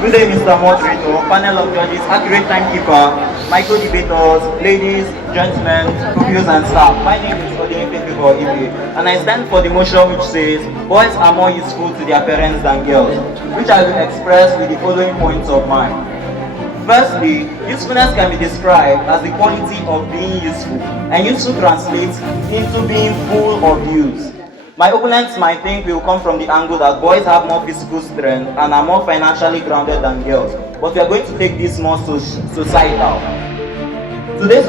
Good day, Mr. Moderator, panel of judges, accurate timekeeper, micro debaters, ladies, gentlemen, pupils, and staff. My name is Favour Ibeh, and I stand for the motion which says boys are more useful to their parents than girls, which I will express with the following points of mine. Firstly, usefulness can be described as the quality of being useful, and useful translates into being full of use. My opponents might think we will come from the angle that boys have more physical strength and are more financially grounded than girls, but we are going to take this more societal. Today's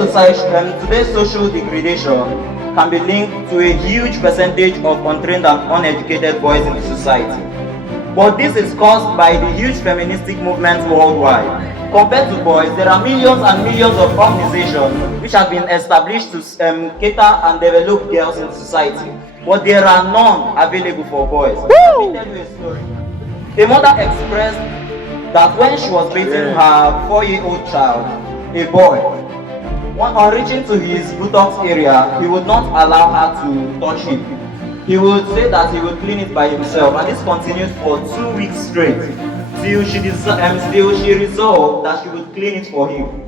social degradation can be linked to a huge percentage of untrained and uneducated boys in the society. But this is caused by the huge feministic movements worldwide. Compared to boys, there are millions and millions of organizations which have been established to cater and develop girls in society. But there are none available for boys. Let me tell you a story. A mother expressed that when she was bathing her 4-year-old child, a boy, on reaching to his buttocks area, he would not allow her to touch him. He would say that he would clean it by himself, and this continued for 2 weeks straight, till she resolved that she would clean it for him.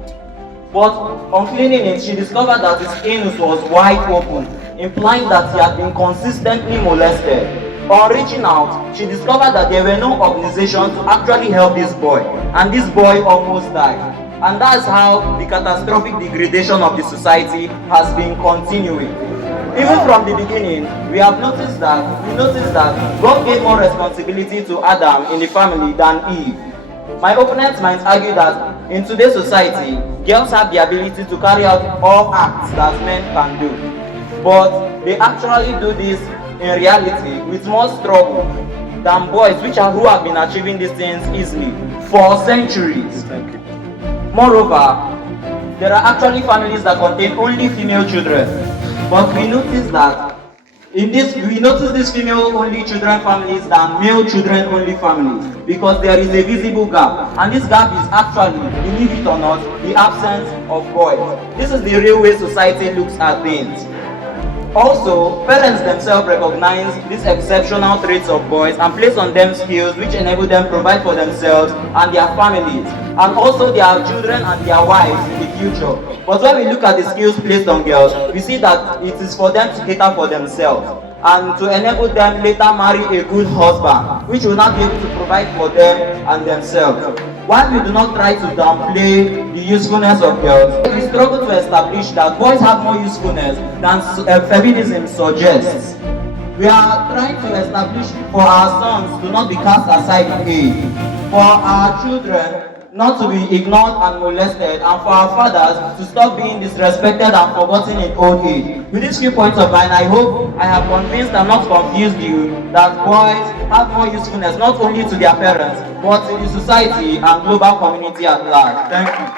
But on cleaning it, she discovered that his anus was wide open, implying that he had been consistently molested. On reaching out, she discovered that there were no organizations to actually help this boy, and this boy almost died. And that's how the catastrophic degradation of the society has been continuing. Even from the beginning, we noticed that God gave more responsibility to Adam in the family than Eve. My opponents might argue that in today's society, girls have the ability to carry out all acts that men can do. But they actually do this in reality with more struggle than boys who have been achieving these things easily for centuries. Moreover, there are actually families that contain only female children. But we notice that these female-only children families than male children-only families because there is a visible gap, and this gap is actually, believe it or not, the absence of boys. This is the real way society looks at things. Also, parents themselves recognize these exceptional traits of boys and place on them skills which enable them to provide for themselves and their families, and also their children and their wives in the future. But when we look at the skills placed on girls, we see that it is for them to cater for themselves and to enable them later marry a good husband, which will not be able to provide for them and themselves. While we do not try to downplay the usefulness of girls, we struggle to establish that boys have more usefulness than feminism suggests. We are trying to establish for our sons to not be cast aside in age, for our children not to be ignored and molested, and for our fathers to stop being disrespected and forgotten in old age. With these few points of mine, I hope I have convinced and not confused you that boys have more usefulness not only to their parents, but to the society and global community at large. Thank you.